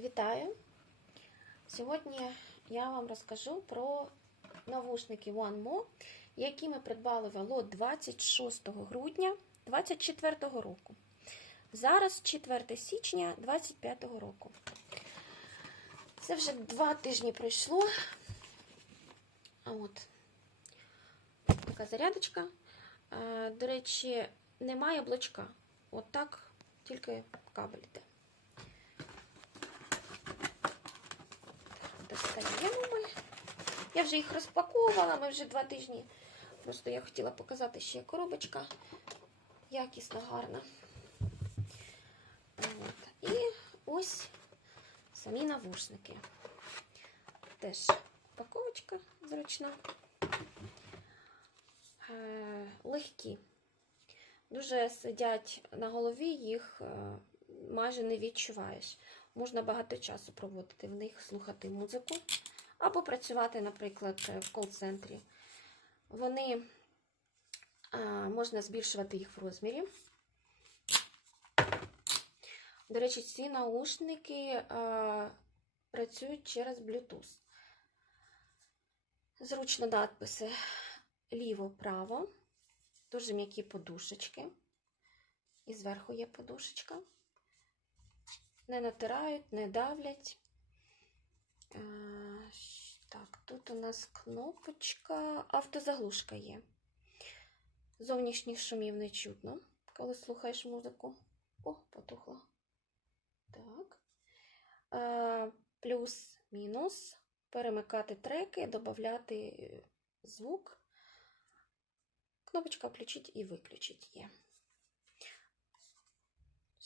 Вітаю! Сьогодні я вам розкажу про навушники One More, які ми придбали в Ало 26 грудня 2024 року. Зараз 4 січня 2025 року. Це вже два тижні пройшло. А от така зарядочка. Е, До речі, немає блочка. От так тільки кабель йде. Достаємо ми. Я вже їх розпаковувала, ми вже два тижні. Просто я хотіла показати ще коробочка. Якісно, гарна. От. І ось самі навушники. Теж упаковочка зручна. Е, легкі. Дуже сидять на голові, їх е, майже не відчуваєш. Можна багато часу проводити в них, слухати музику або працювати, наприклад, в кол-центрі. Вони можна збільшувати їх в розмірі. До речі, ці наушники працюють через Bluetooth. Зручно надписи ліво-право, дуже м'які подушечки. І зверху є подушечка не натирають, не давлять. Е, Так, тут у нас кнопочка, автозаглушка є. Зовнішніх шумів не чутно, коли слухаєш музику. О, потухло. Так. Е, Плюс-мінус. Перемикати треки, додати звук. Кнопочка включить і виключить є.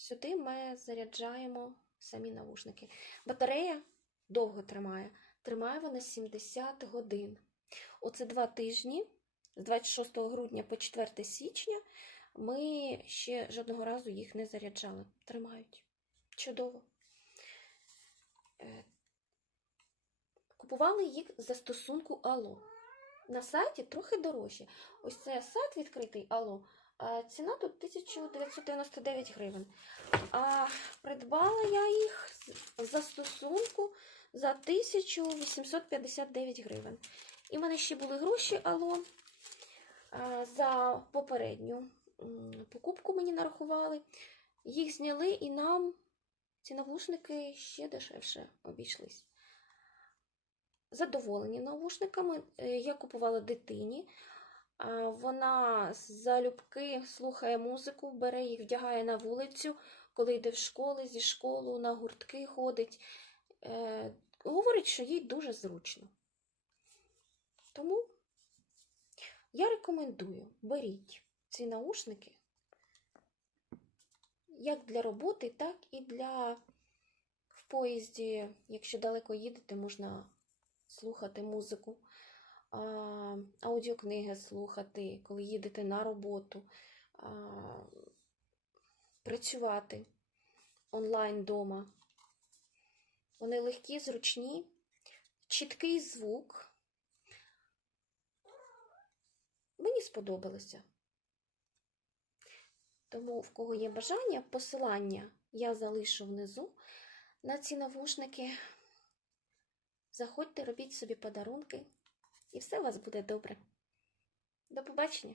Сюди ми заряджаємо самі навушники. Батарея довго тримає. Тримає вона 70 годин. Оце два тижні, з 26 грудня по 4 січня, ми ще жодного разу їх не заряджали. Тримають. Чудово. Е, Купували їх за стосунку Ало. На сайті трохи дорожче. Ось це сайт відкритий Ало. А Ціна тут 1999 гривень. А придбала я їх за стосунку за 1859 гривень. І в мене ще були гроші Ало. За попередню покупку мені нарахували. Їх зняли і нам ці навушники ще дешевше обійшлись. Задоволені навушниками. Е, Я купувала дитині. Вона залюбки слухає музику, бере їх, вдягає на вулицю, коли йде в школу, зі школу, на гуртки ходить. Е, говорить, що їй дуже зручно. Тому я рекомендую, беріть ці наушники як для роботи, так і для в поїзді, якщо далеко їдете, можна слухати музику аудіокниги слухати, коли їдете на роботу, працювати онлайн вдома. Вони легкі, зручні, чіткий звук. Мені сподобалося. Тому, в кого є бажання, посилання я залишу внизу на ці навушники. Заходьте, робіть собі подарунки, і все у вас буде добре. До побачення!